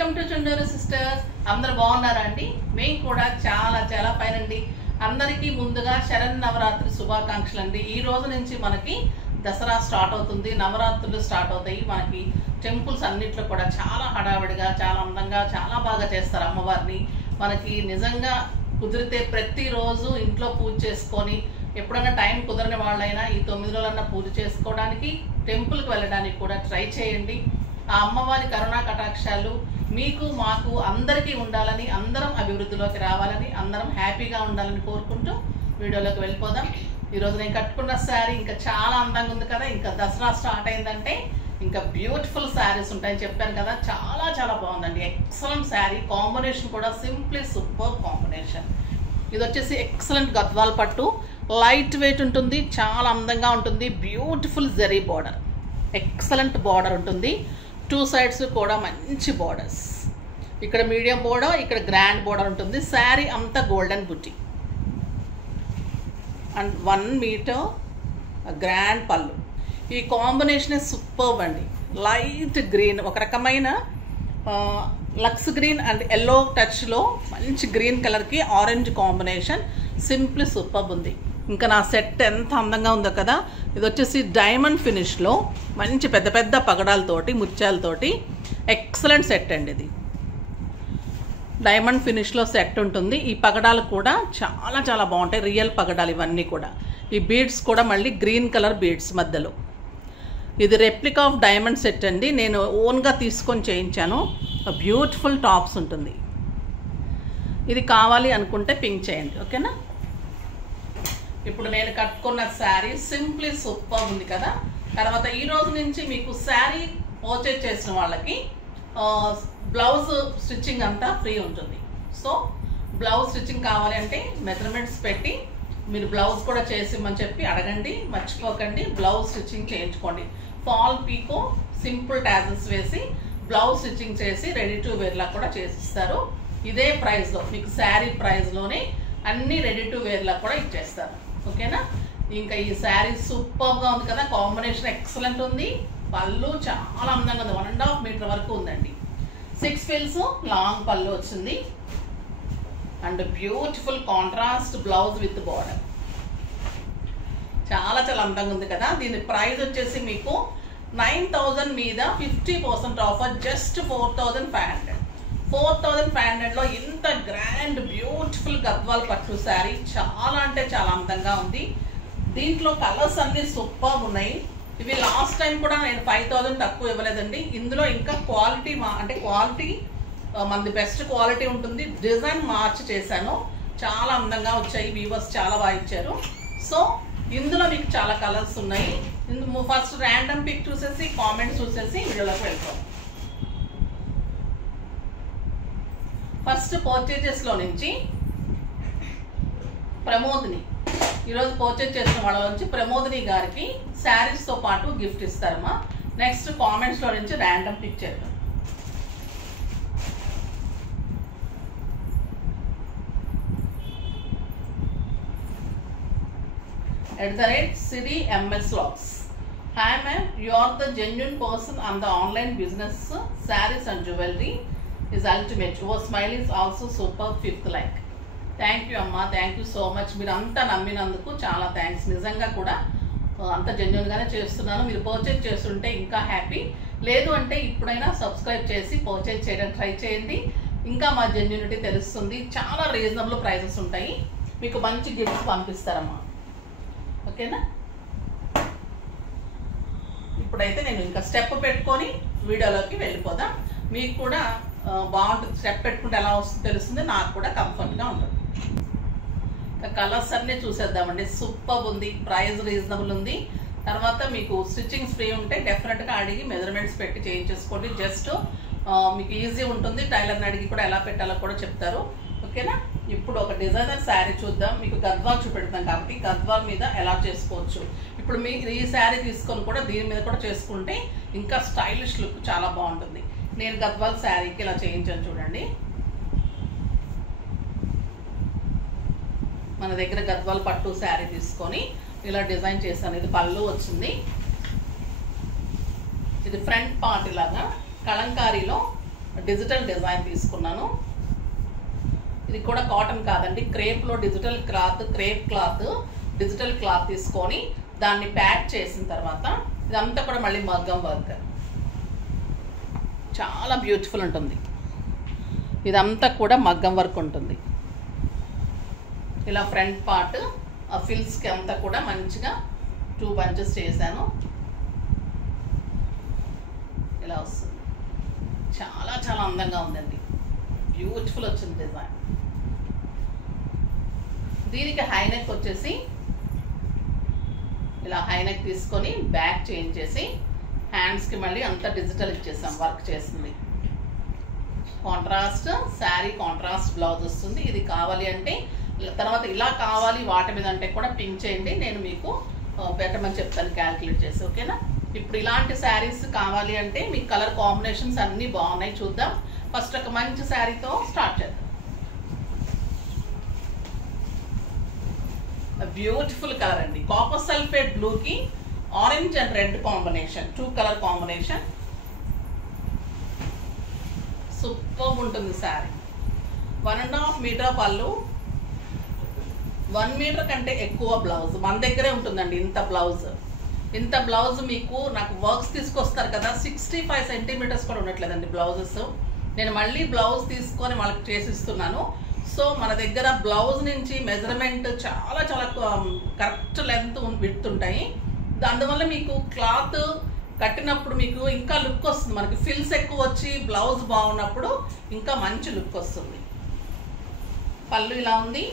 Welcome to Chunduru sisters. అందరు బాగున్నారా అండి? మేము కూడా చాలా ఫైన్ అండి. అందరికీ ముందుగా శరన్నవరాత్రి శుభాకాంక్షలు అండి. ఈ రోజు నుంచి మనకి దసరా స్టార్ట్ అవుతుంది, నవరాత్రులు స్టార్ట్ అవుతాయి. మనకి టెంపుల్స్ అన్నిట్లో కూడా చాలా హడావిడిగా, చాలా అందంగా, చాలా బాగా చేస్తారు అమ్మవారిని. మనకి నిజంగా కుదిరితే ప్రతిరోజు ఇంట్లో పూజ చేసుకొని, ఎప్పుడైనా టైం కుదరని వాళ్ళైనా ఈ 9 రోజులన్నా పూజ చేసుకోవడానికి, టెంపుల్కి వెళ్ళడానికి కూడా ట్రై చేయండి. ఆ అమ్మవారి కరుణా కటాక్షాలు మీకు మాకు అందరికీ ఉండాలని, అందరం అభివృద్ధిలోకి రావాలని, అందరం హ్యాపీగా ఉండాలని కోరుకుంటూ వీడియోలోకి వెళ్ళిపోదాం. ఈరోజు నేను కట్టుకున్న శారీ ఇంకా చాలా అందంగా ఉంది కదా. ఇంకా దసరా స్టార్ట్ అయిందంటే ఇంకా బ్యూటిఫుల్ శారీస్ ఉంటాయని చెప్పాను కదా. చాలా బాగుందండి. ఎక్సలెంట్ శారీ కాంబినేషన్ కూడా సింప్లీ సూపర్ కాంబినేషన్. ఇది వచ్చేసి ఎక్సలెంట్ గద్వాల్ పట్టు, లైట్ వెయిట్ ఉంటుంది, చాలా అందంగా ఉంటుంది. Beautiful zari border, excellent border ఉంటుంది. 2 సైడ్స్ కూడా మంచి బార్డర్స్. ఇక్కడ మీడియం బార్డర్, ఇక్కడ గ్రాండ్ బార్డర్ ఉంటుంది. శారీ అంతా గోల్డెన్ బుట్టి అండ్ 1 మీటర్ గ్రాండ్ పళ్ళు. ఈ కాంబినేషన్ సూపర్ అండి. లైట్ గ్రీన్, ఒక రకమైన లక్స్ గ్రీన్ అండ్ ఎల్లో టచ్లో మంచి గ్రీన్ కలర్కి ఆరెంజ్ కాంబినేషన్ సింప్లీ సూపర్ ఉంది. ఇంకా నా సెట్ ఎంత అందంగా ఉందో కదా. ఇది వచ్చేసి డైమండ్ ఫినిష్లో మంచి పెద్ద పగడాలతోటి, ముత్యాలతోటి ఎక్సలెంట్ సెట్ అండి. ఇది డైమండ్ ఫినిష్లో సెట్ ఉంటుంది. ఈ పగడాలు కూడా చాలా బాగుంటాయి, రియల్ పగడాలు ఇవన్నీ కూడా. ఈ బీడ్స్ కూడా మళ్ళీ గ్రీన్ కలర్ బీడ్స్ మధ్యలో. ఇది రెప్లికా ఆఫ్ డైమండ్ సెట్ అండి. నేను ఓన్గా తీసుకొని చేయించాను. బ్యూటిఫుల్ టాప్స్ ఉంటుంది. ఇది కావాలి అనుకుంటే పింక్ చేయండి, ఓకేనా. ఇప్పుడు నేను కట్టుకున్న శారీ సింప్లీ సూపర్ ఉంది కదా. తర్వాత ఈ రోజు నుంచి మీకు శారీ పర్చేజ్ చేసిన వాళ్ళకి బ్లౌజ్ స్టిచ్చింగ్ అంతా ఫ్రీ ఉంటుంది. సో బ్లౌజ్ స్టిచ్చింగ్ కావాలి అంటే మెజర్మెంట్స్ పెట్టి మీరు బ్లౌజ్ కూడా చేసిమ్మని చెప్పి అడగండి, మర్చిపోకండి. బ్లౌజ్ స్టిచ్చింగ్ చేయించుకోండి. ఫాల్ పీకో సింపుల్ టాజల్స్ వేసి బ్లౌజ్ స్టిచ్చింగ్ చేసి రెడీ టు వేర్లా కూడా చేసిస్తారు. ఇదే ప్రైస్లో మీకు శారీ ప్రైస్లోనే అన్ని రెడీ టు వేర్లా కూడా ఇచ్చేస్తారు, ఓకేనా. ఇంకా ఈ శారీ సూపర్గా ఉంది కదా. కాంబినేషన్ ఎక్సలెంట్ ఉంది. పళ్ళు చాలా అందంగా ఉంది. 1.5 మీటర్ వరకు ఉందండి. 6 ఫిల్స్ లాంగ్ పళ్ళు వచ్చింది and beautiful contrast blouse with border. చాలా అందంగా ఉంది కదా. దీని ప్రైస్ వచ్చేసి మీకు 9,000 మీద 50% ఆఫర్, జస్ట్ 4,500. 4,500లో ఇంత గ్రాండ్ బ్యూటిఫుల్ గద్వాల్ పట్టు శారీ చాలా అంటే చాలా అందంగా ఉంది. దీంట్లో కలర్స్ అన్ని సూపర్ ఉన్నాయి. ఇవి లాస్ట్ టైం కూడా నేను 5,000 తక్కువ ఇవ్వలేదండి. ఇందులో ఇంకా క్వాలిటీ క్వాలిటీ మనది బెస్ట్ క్వాలిటీ ఉంటుంది. డిజైన్ మార్చి చేశాను, చాలా అందంగా వచ్చాయి. వీవర్స్ చాలా బాగా ఇచ్చారు. సో ఇందులో మీకు చాలా కలర్స్ ఉన్నాయి. ఫస్ట్ ర్యాండమ్ పిక్ చూసేసి కామెంట్స్ చూసేసి వీడియోలోకి వెళ్తాం. ఫస్ట్ పర్చేజెస్లో నుంచి ప్రమోదిని, ఈరోజు పర్చేజ్ చేసిన వాళ్ళ నుంచి ప్రమోదిని గారికి శారీస్తో పాటు గిఫ్ట్ ఇస్తారమ్మా. నెక్స్ట్ కామెంట్స్లో నుంచి ర్యాండమ్ పిక్ చేద్దాం. @Siri MS Vlogs. Hi ma'am, you are the genuine person on the online business. Sarees and jewelry is ultimate. Your smile is also super. 5th like. Thank you అమ్మా, thank you so much. మీరు అంతా నమ్మినందుకు చాలా thanks. నిజంగా కూడా అంత జెన్యున్గానే చేస్తున్నాను. మీరు purchase చేస్తుంటే ఇంకా హ్యాపీ. లేదు అంటే ఇప్పుడైనా సబ్స్క్రైబ్ చేసి పర్చేజ్ చేయడానికి ట్రై చేయండి. ఇంకా మా జెన్యునిటీ తెలుస్తుంది. చాలా రీజనబుల్ ప్రైజెస్ ఉంటాయి. మీకు మంచి గిఫ్ట్స్ పంపిస్తారమ్మా, ఓకేనా. ఇప్పుడైతే నేను ఇంకా స్టెప్ పెట్టుకొని వీడియోలోకి వెళ్ళిపోదాం. మీకు కూడా బాగుంటుంది. స్టెప్ పెట్టుకుంటే ఎలా వస్తుందో తెలుస్తుంది, నాకు కూడా కంఫర్ట్గా ఉంటుంది. కలర్స్ అన్నీ చూసేద్దామండి. సూపర్ ఉంది, ప్రైస్ రీజనబుల్ ఉంది. తర్వాత మీకు స్టిచ్చింగ్ ఫ్రీ ఉంటే డెఫినెట్గా అడిగి మెజర్మెంట్స్ పెట్టి చేయించేసుకోండి. జస్ట్ మీకు ఈజీ ఉంటుంది. టైలర్ని అడిగి కూడా ఎలా పెట్టాలో కూడా చెప్తారు, ఓకేనా. ఇప్పుడు ఒక డిజైనర్ శారీ చూద్దాం. మీకు గద్వాల్ చూపెడతాం కాబట్టి గద్వాల్ మీద ఎలా చేసుకోవచ్చు. ఇప్పుడు మీరు ఈ శారీ తీసుకొని కూడా దీని మీద కూడా చేసుకుంటే ఇంకా స్టైలిష్ లుక్ చాలా బాగుంటుంది. నేను గద్వాల్ శారీకి ఇలా చేయించాను చూడండి. మన దగ్గర గద్వాల్ పట్టు శారీ తీసుకొని ఇలా డిజైన్ చేశాను. ఇది పళ్ళు వచ్చింది. ఇది ఫ్రంట్ పార్ట్ ఇలాగా కలంకారీలో డిజిటల్ డిజైన్ తీసుకున్నాను. ఇది కూడా కాటన్ కాదండి, క్రేప్లో digital cloth, crepe cloth, digital cloth తీసుకొని దాన్ని ప్యాక్ చేసిన తర్వాత ఇదంతా కూడా మళ్ళీ మగ్గం వర్క్, చాలా బ్యూటిఫుల్ ఉంటుంది. ఇదంతా కూడా మగ్గం వర్క్ ఉంటుంది. ఇలా ఫ్రంట్ పార్ట్ ఆ ఫిల్స్కి అంతా కూడా మంచిగా 2 బంచెస్ చేశాను. ఇలా వస్తుంది, చాలా చాలా అందంగా ఉందండి, బ్యూటిఫుల్ వచ్చింది డిజైన్. దీనికి హైనెక్ వచ్చేసి ఇలా హైనెక్ తీసుకొని బ్యాక్ చేంజ్ చేసి హ్యాండ్స్కి మళ్ళీ అంతా డిజిటల్ ఇచ్చేసాం, వర్క్ చేస్తుంది. కాంట్రాస్ట్ శారీ, కాంట్రాస్ట్ బ్లౌజ్ వస్తుంది. ఇది కావాలి అంటే తర్వాత ఇలా కావాలి వాటి మీద అంటే కూడా పింక్ చేయండి, నేను మీకు పెట్టమని చెప్తాను క్యాల్కులేట్ చేసి, ఓకేనా. ఇప్పుడు ఇలాంటి శారీస్ కావాలి అంటే మీకు కలర్ కాంబినేషన్స్ అన్నీ బాగున్నాయి, చూద్దాం. ఫస్ట్ ఒక మంచి శారీతో స్టార్ట్ చేద్దాం. బ్యూటిఫుల్ కలర్ అండి, కాపర్ సల్ఫేట్ బ్లూకి orange and red combination, 2 colour combination. Super ఉంటుంది శారీ. 1.5 మీటర్ పళ్ళు, 1 మీటర్ కంటే ఎక్కువ బ్లౌజ్ మన దగ్గరే ఉంటుందండి. ఇంత బ్లౌజ్ మీకు నాకు వర్క్స్ తీసుకొస్తారు కదా, 65 సెంటీమీటర్స్ కూడా ఉండట్లేదండి బ్లౌజెస్. నేను మళ్ళీ బ్లౌజ్ తీసుకొని వాళ్ళకి చేసిస్తున్నాను. సో మన దగ్గర బ్లౌజ్ నుంచి మెజర్మెంట్ చాలా చాలా కరెక్ట్ లెంత్ విడ్త్ ఉంటాయి. అందువల్ల మీకు క్లాత్ కట్టినప్పుడు మీకు ఇంకా లుక్ వస్తుంది. మనకి ఫిల్స్ ఎక్కువ వచ్చి బ్లౌజ్ బాగున్నప్పుడు ఇంకా మంచి లుక్ వస్తుంది. పళ్ళు ఇలా ఉంది.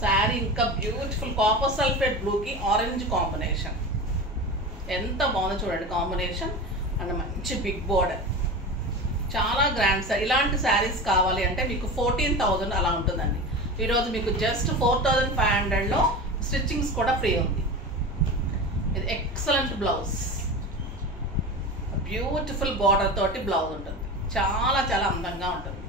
శారీ ఇంకా బ్యూటిఫుల్ కాపర్ సల్ఫేట్ బ్లూకి ఆరెంజ్ కాంబినేషన్, ఎంత బాగుందో చూడండి కాంబినేషన్. అండ్ మంచి బిగ్ బోర్డర్, చాలా గ్రాండ్ సారీ. ఇలాంటి శారీస్ కావాలి అంటే మీకు 14,000 అలా ఉంటుందండి. ఈరోజు మీకు జస్ట్ 4,500లో స్టిచ్చింగ్స్ కూడా ఫ్రీ ఉంది. ఇది ఎక్సలెంట్ బ్లౌజ్, బ్యూటిఫుల్ బార్డర్ తోటి బ్లౌజ్ ఉంటుంది, చాలా చాలా అందంగా ఉంటుంది.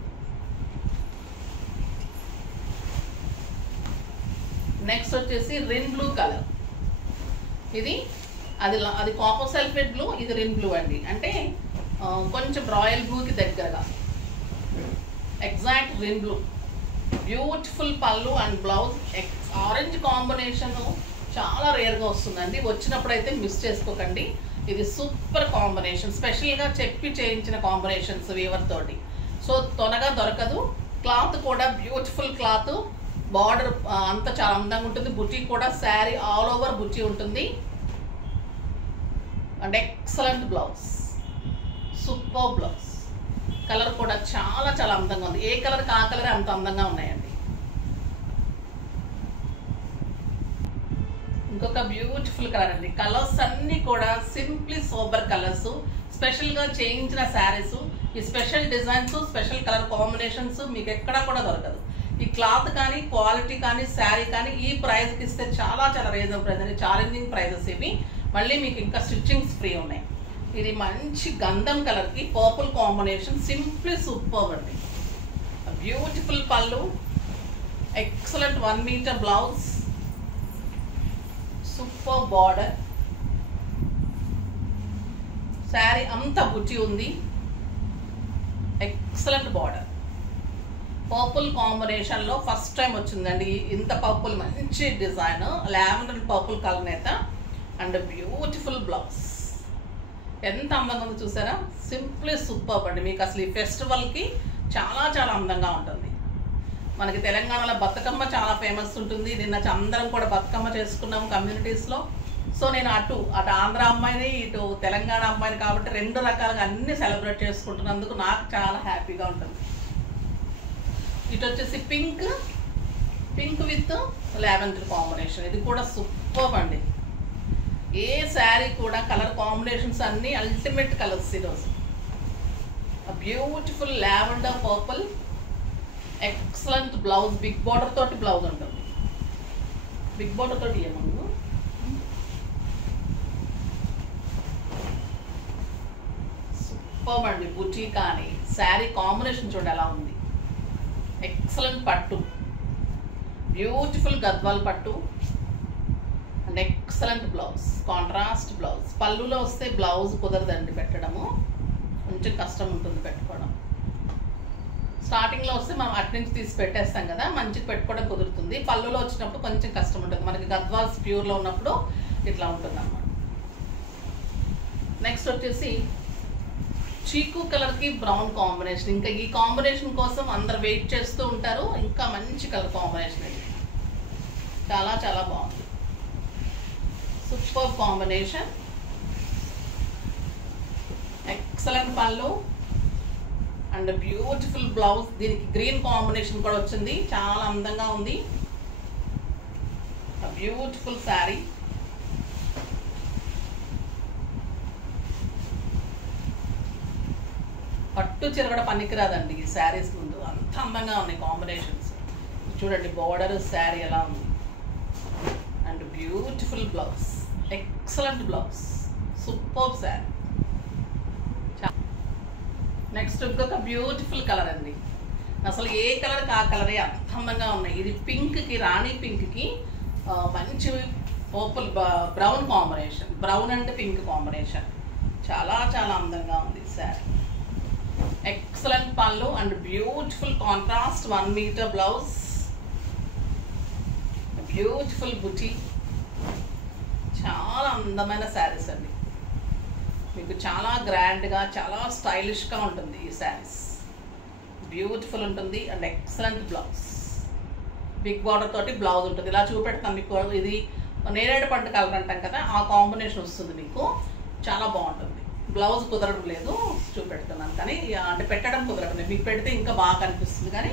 నెక్స్ట్ వచ్చేసి రిన్ బ్లూ కలర్. అది కాపర్ సల్ఫేట్ బ్లూ, ఇది రిన్ బ్లూ అండి. అంటే కొంచెం రాయల్ బ్లూకి దగ్గరగా exact Rin blue. Beautiful pallu and blouse. Orange combination చాలా రేర్గా వస్తుందండి, వచ్చినప్పుడు అయితే మిస్ చేసుకోకండి. ఇది సూపర్ కాంబినేషన్, స్పెషల్గా చెప్పి చేయించిన కాంబినేషన్స్ వీవర్ తోటి. సో త్వరగా దొరకదు. క్లాత్ కూడా బ్యూటిఫుల్ క్లాత్, బార్డర్ అంతా చాలా అందంగా ఉంటుంది. బుటీ కూడా శారీ ఆల్ ఓవర్ బుటీ ఉంటుంది. And excellent blouse, super blouse. Colour కూడా చాలా చాలా అందంగా ఉంది. ఏ కలర్కి ఆ కలర్ అంత అందంగా ఉన్నాయండి. ఇంకొక బ్యూటిఫుల్ కలర్ అండి. కలర్స్ అన్నీ కూడా సింప్లీ సోబర్ కలర్స్, స్పెషల్గా చేయించిన శారీస్. ఈ special designs, special colour combinations మీకు ఎక్కడా కూడా దొరకదు. ఈ క్లాత్ కానీ, క్వాలిటీ కానీ, శారీ కానీ ఈ ప్రైస్కి ఇస్తే చాలా చాలా రీజనబుల్ ప్రైస్ అండి. ఛాలెంజింగ్ ప్రైజెస్ ఇవి. మళ్ళీ మీకు ఇంకా స్టిచ్చింగ్స్ ఫ్రీ ఉన్నాయి. ఇది మంచి గంధం కలర్కి పర్పుల్ కాంబినేషన్, సింప్లీ సూపర్ అండి. బ్యూటిఫుల్ పళ్ళు, excellent 1 meter blouse, super border. Sari అంతా బుట్టి ఉంది, ఎక్సలెంట్ బార్డర్. పర్పుల్ కాంబినేషన్లో ఫస్ట్ టైం వచ్చిందండి ఇంత పర్పుల్, మంచి డిజైన్, లావెండర్ పర్పుల్ కలర్ నేత. అండ్ బ్యూటిఫుల్ బ్లౌజ్, ఎంత అందంగా ఉందో చూసారా. సింప్లీ సూపర్ అండి. మీకు అసలు ఈ ఫెస్టివల్కి చాలా చాలా అందంగా ఉంటుంది. మనకి తెలంగాణలో బతుకమ్మ చాలా ఫేమస్ ఉంటుంది. నిన్న అందరం కూడా బతుకమ్మ చేసుకున్నాము కమ్యూనిటీస్లో. సో నేను అటు ఆంధ్ర అమ్మాయిని, ఇటు తెలంగాణ అమ్మాయిని కాబట్టి 2 రకాలుగా అన్ని సెలబ్రేట్ చేసుకుంటున్నందుకు నాకు చాలా హ్యాపీగా ఉంటుంది. ఇటు వచ్చేసి పింక్ విత్ లావెండర్ కాంబినేషన్. ఇది కూడా సూపర్ అండి. ఏ శారీ కూడా కలర్ కాంబినేషన్స్ అన్నీ అల్టిమేట్ కలర్స్ ఈరోజు. Beautiful lavender purple, excellent blouse, big border తోటి బ్లౌజ్ ఉంటుంది. బిగ్ బార్డర్ తోటి ఏమన్నా సూపర్ అండి. బుటీ కానీ శారీ కాంబినేషన్ చూడండి ఎలా ఉంది. ఎక్సలెంట్ పట్టు, బ్యూటిఫుల్ గద్వాల్ పట్టు and excellent blouse, contrast blouse. పళ్ళులో వస్తే బ్లౌజ్ కుదరదండి పెట్టడము. కొంచెం కష్టం ఉంటుంది పెట్టుకోవడం. స్టార్టింగ్లో వస్తే మనం అటు నుంచి తీసి పెట్టేస్తాం కదా, మంచిగా పెట్టుకోవడం కుదురుతుంది. పళ్ళులో వచ్చినప్పుడు కొంచెం కష్టం ఉంటుంది. మనకి గద్వాల్స్ ప్యూర్లో ఉన్నప్పుడు ఇట్లా ఉంటుంది అన్నమాట. నెక్స్ట్ వచ్చేసి చీకు కలర్కి బ్రౌన్ కాంబినేషన్. ఇంకా ఈ కాంబినేషన్ కోసం అందరు వెయిట్ చేస్తూ ఉంటారు. ఇంకా మంచి కలర్ కాంబినేషన్ ఇది, చాలా చాలా బాగుంది. సూపర్ కాంబినేషన్, ఎక్సలెంట్ పళ్ళు అండ్ బ్యూటిఫుల్ బ్లౌజ్. దీనికి గ్రీన్ కాంబినేషన్ కూడా వచ్చింది, చాలా అందంగా ఉంది. బ్యూటిఫుల్ శారీ. పట్టు చీర కూడా పనికిరాదండి ఈ శారీస్ ముందు, అంత అందంగా ఉన్నాయి కాంబినేషన్స్. చూడండి బోర్డర్ శారీ ఎలా ఉంది and beautiful blouse, excellent blouse, super sari. Next ఇంకొక బ్యూటిఫుల్ కలర్ అండి. అసలు ఏ కలర్కి ఆ కలరే అంత అందంగా ఉన్నాయి. ఇది పింక్కి, రాణి పింక్కి మంచి purple brown combination, brown and pink combination, చాలా చాలా అందంగా ఉంది శారీ. ఎక్సలెంట్ పళ్ళు and beautiful contrast 1 meter blouse, beautiful బుటీ, చాలా అందమైన శారీస్ అండి. మీకు చాలా గ్రాండ్గా, చాలా స్టైలిష్గా ఉంటుంది ఈ శారీస్. బ్యూటిఫుల్ ఉంటుంది and excellent blouse, big border తోటి బ్లౌజ్ ఉంటుంది. ఇలా చూపెడతాను మీకు. ఇది నేరేడు పండు కలర్ అంటాం కదా, ఆ కాంబినేషన్ వస్తుంది మీకు, చాలా బాగుంటుంది. బ్లౌజ్ కుదరడం లేదు, చూపెడుతున్నాను కానీ అంటే పెట్టడం కుదరడం లేదు. మీకు పెడితే ఇంకా బాగా కనిపిస్తుంది కానీ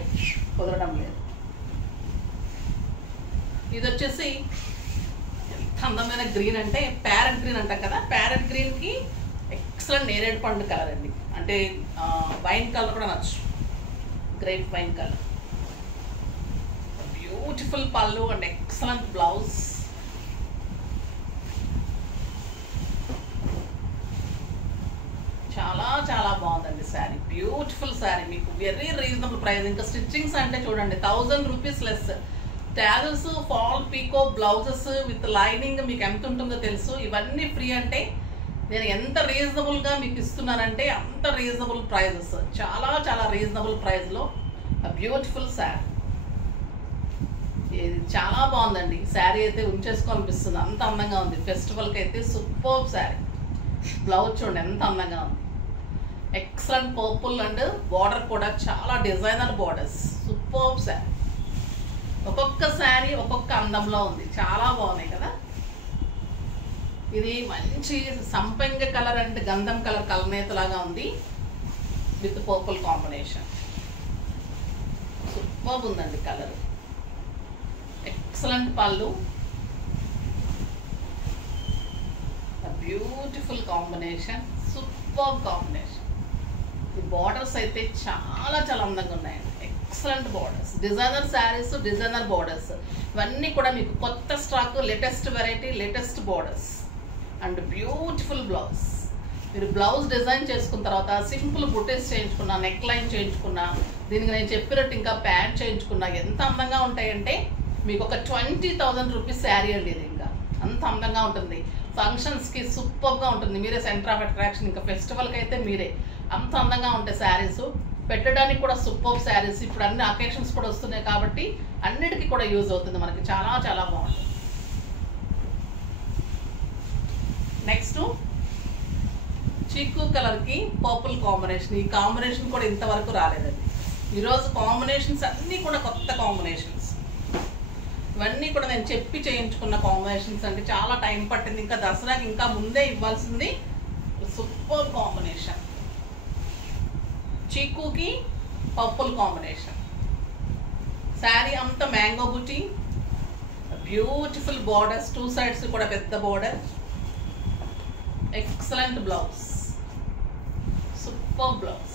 కుదరడం లేదు. ఇది వచ్చేసి ఎంత అందమైన గ్రీన్ అంటే ప్యారెట్ గ్రీన్ అంటాం కదా, ప్యారెట్ గ్రీన్కి ఎక్సలెంట్ నేరేడు పండు కలర్ అండి. అంటే వైన్ కలర్ కూడా నచ్చు, grape wine colour. Beautiful pallu and excellent blouse. చాలా చాలా బాగుందండి శారీ, బ్యూటిఫుల్ శారీ. మీకు వెరీ రీజనబుల్ ప్రైస్. ఇంకా స్టిచ్చింగ్స్ అంటే చూడండి 1000 rupees less. Tassels, fall pico blouses with lining మీకు ఎంత ఉంటుందో తెలుసు. ఇవన్నీ ఫ్రీ. అంటే నేను ఎంత రీజనబుల్గా మీకు ఇస్తున్నానంటే అంత రీజనబుల్ ప్రైజెస్, చాలా చాలా రీజనబుల్ ప్రైస్లో బ్యూటిఫుల్ శారీ. ఇది చాలా బాగుందండి. ఈ శారీ అయితే ఉంచేసుకోవాలనిపిస్తుంది, అంత అందంగా ఉంది. ఫెస్టివల్కి అయితే సూపర్ శారీ. బ్లౌజ్ చూడండి ఎంత అందంగా ఉంది. ఎక్సలెంట్ పర్పుల్ అండ్ బార్డర్ కూడా చాలా డిజైనర్ బార్డర్స్, సూపర్ శారీ. ఒక్కొక్క శారీ ఒక్కొక్క అందంలో ఉంది, చాలా బాగున్నాయి కదా. ఇది మంచి సంపంగ కలర్ అండ్ గంధం కలర్ కలనేతలాగా ఉంది విత్ పర్పుల్ కాంబినేషన్. సూపర్ ఉందండి కలర్. ఎక్సలెంట్ పళ్ళు, బ్యూటిఫుల్ కాంబినేషన్, సూపర్ కాంబినేషన్. ఈ బార్డర్స్ అయితే చాలా చాలా అందంగా ఉన్నాయండి. Excellent borders, designer saris, designer borders. ఇవన్నీ కూడా మీకు కొత్త stock, latest variety, latest borders and beautiful blouse. మీరు బ్లౌజ్ డిజైన్ చేసుకున్న తర్వాత సింపుల్ బుటీస్ చేయించుకున్నా, నెక్ లైన్ చేయించుకున్నా, దీనికి నేను చెప్పినట్టు ఇంకా ప్యాంట్ చేయించుకున్నా ఎంత అందంగా ఉంటాయంటే మీకు ఒక 20,000 రూపీస్ శారీ అండి. ఇది ఇంకా అంత అందంగా ఉంటుంది. ఫంక్షన్స్కి సూపర్గా ఉంటుంది. మీరే సెంటర్ ఆఫ్ అట్రాక్షన్. ఇంకా ఫెస్టివల్కి అయితే మీరే, అంత అందంగా ఉంటాయి శారీస్. పెట్టడానికి కూడా సూపర్ శారీస్. ఇప్పుడు అన్ని అకేషన్స్ కూడా వస్తున్నాయి కాబట్టి అన్నిటికీ కూడా యూజ్ అవుతుంది మనకి, చాలా చాలా బాగుంటుంది. నెక్స్ట్ చీకు కలర్కి పర్పుల్ కాంబినేషన్. ఈ కాంబినేషన్ కూడా ఇంతవరకు రాలేదండి. ఈరోజు కాంబినేషన్స్ అన్నీ కూడా కొత్త కాంబినేషన్స్. ఇవన్నీ కూడా నేను చెప్పి చేయించుకున్న కాంబినేషన్స్ అండి. చాలా టైం పట్టింది. ఇంకా దసరాకి ఇంకా ముందే ఇవ్వాల్సింది. సూపర్ కాంబినేషన్, చీకుకి పర్పుల్ కాంబినేషన్. శారీ అంతా mango buti, beautiful borders, 2 sides కూడా పెద్ద border. Excellent blouse, super blouse.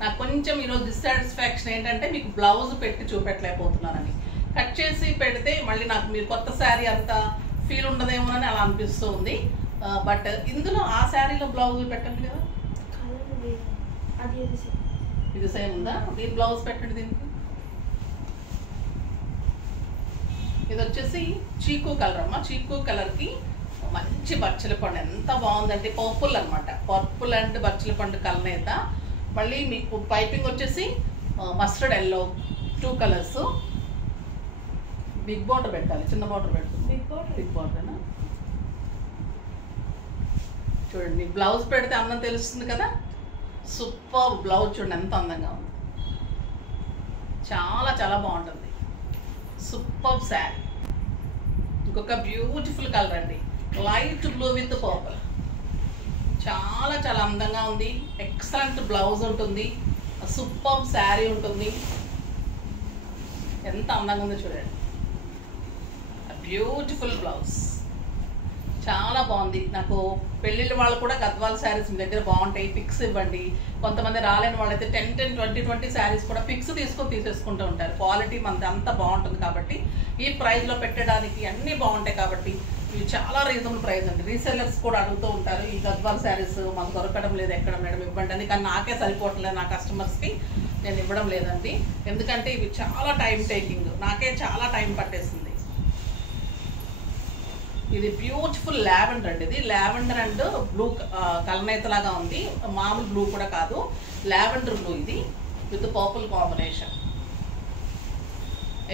నాకు కొంచెం ఈరోజు డిస్సాటిస్ఫాక్షన్ ఏంటంటే మీకు బ్లౌజ్ పెట్టి చూపెట్టలేకపోతున్నానని. కట్ చేసి పెడితే మళ్ళీ నాకు మీరు కొత్త శారీ అంత ఫీల్ ఉండదేమోనని అలా అనిపిస్తూ ఉంది. బట్ ఇందులో ఆ శారీలో బ్లౌజ్ పెట్టండి కదా, ఇది సేమ్ ఉందా? దీని బ్లౌజ్ పెట్టండి. దీనికి ఇది వచ్చేసి చీకు కలర్ అమ్మ. చీకు కలర్కి మంచి బచ్చల పండు ఎంత బాగుందంటే పర్పుల్ అనమాట, పర్పుల్ అండ్ బచ్చల పండు కలనేత. మళ్ళీ మీకు పైపింగ్ వచ్చేసి mustard yellow, 2 colours. Big border పెట్టాలి, చిన్న బార్డర్ పెడుతుంది. బిగ్ బార్డర్ చూడండి, మీకు బ్లౌజ్ పెడితే అందం తెలుస్తుంది కదా. సూపర్ బ్లౌజ్ చూడండి ఎంత అందంగా ఉంది, చాలా చాలా బాగుంటుంది. సూపర్ శారీ. ఇంకొక బ్యూటిఫుల్ కలర్ అండి, లైట్ బ్లూ విత్ పర్పుల్. చాలా చాలా అందంగా ఉంది. ఎక్సలెంట్ బ్లౌజ్ ఉంటుంది, సూపర్ శారీ ఉంటుంది. ఎంత అందంగా ఉందో చూడండి, బ్యూటిఫుల్ బ్లౌజ్ చాలా బాగుంది. నాకు పెళ్ళిళ్ళ వాళ్ళు కూడా గద్వాల్ శారీస్ మీ దగ్గర బాగుంటాయి, పిక్స్ ఇవ్వండి. కొంతమంది రాలేని వాళ్ళైతే 10, 20 శారీస్ కూడా పిక్స్ తీసుకొని తీసేసుకుంటూ ఉంటారు. క్వాలిటీ మనది అంత బాగుంటుంది కాబట్టి ఈ ప్రైస్లో పెట్టడానికి అన్నీ బాగుంటాయి కాబట్టి ఇవి చాలా రీజనబుల్ ప్రైస్ అండి. రీసెల్లర్స్ కూడా అడుగుతూ ఉంటారు, ఈ గద్వాల్ శారీస్ మాకు దొరకడం లేదు, ఎక్కడ మేడం ఇవ్వండి అని. కానీ నాకే సరిపోవట్లేదు, నా కస్టమర్స్కి నేను ఇవ్వడం లేదండి. ఎందుకంటే ఇవి చాలా టైం టేకింగ్, నాకే చాలా టైం పట్టేస్తుంది. ఇది బ్యూటిఫుల్ లావెండర్ అండి, ఇది లావెండర్ అండ్ బ్లూ కలనేత లాగా ఉంది. మామూలు బ్లూ కూడా కాదు, లావెండర్ బ్లూ. ఇది with purple combination.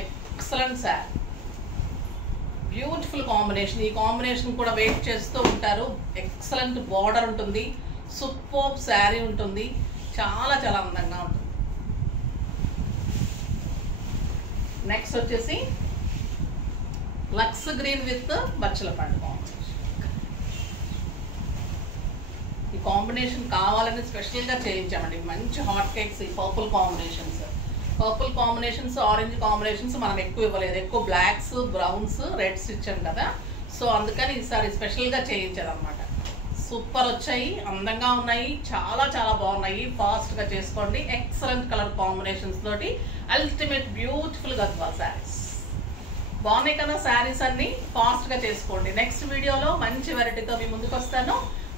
Excellent sari, beautiful combination. ఈ కాంబినేషన్ కూడా వెయిట్ చేస్తూ ఉంటారు. ఎక్సలెంట్ బార్డర్ ఉంటుంది, సూపర్ శారీ ఉంటుంది, చాలా చాలా అందంగా ఉంటుంది. నెక్స్ట్ వచ్చేసి లక్స్ గ్రీన్ విత్ బచ్చల పండు కాంబినేషన్. ఈ కాంబినేషన్ కావాలని స్పెషల్గా చేయించామండి. మంచి హాట్ కేక్స్, ఈ పర్పుల్ కాంబినేషన్స్, ఆరెంజ్ కాంబినేషన్స్ మనం ఎక్కువ ఇవ్వలేదు. ఎక్కువ బ్లాక్స్, బ్రౌన్స్, రెడ్స్ ఇచ్చాం కదా, సో అందుకని ఈసారి స్పెషల్గా చేయించారనమాట. సూపర్ వచ్చాయి, అందంగా ఉన్నాయి, చాలా చాలా బాగున్నాయి. ఫాస్ట్గా చేసుకోండి. ఎక్సలెంట్ కలర్ కాంబినేషన్స్ తోటి అల్టిమేట్ బ్యూటిఫుల్ గద్వాల్ శారీస్ బాగున్నాయి కదా. శారీస్ అన్ని ఫాస్ట్గా చేసుకోండి. నెక్స్ట్ వీడియోలో మంచి వెరైటీతో మీ ముందుకు వస్తాను.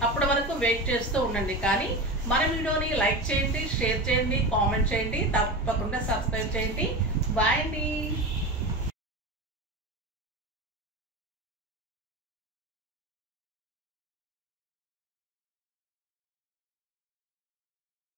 అప్పటి వరకు వెయిట్ చేస్తూ ఉండండి. కానీ మన వీడియోని లైక్ చేయండి, షేర్ చేయండి, కామెంట్ చేయండి, తప్పకుండా సబ్స్క్రైబ్ చేయండి. బాయ్ అండి.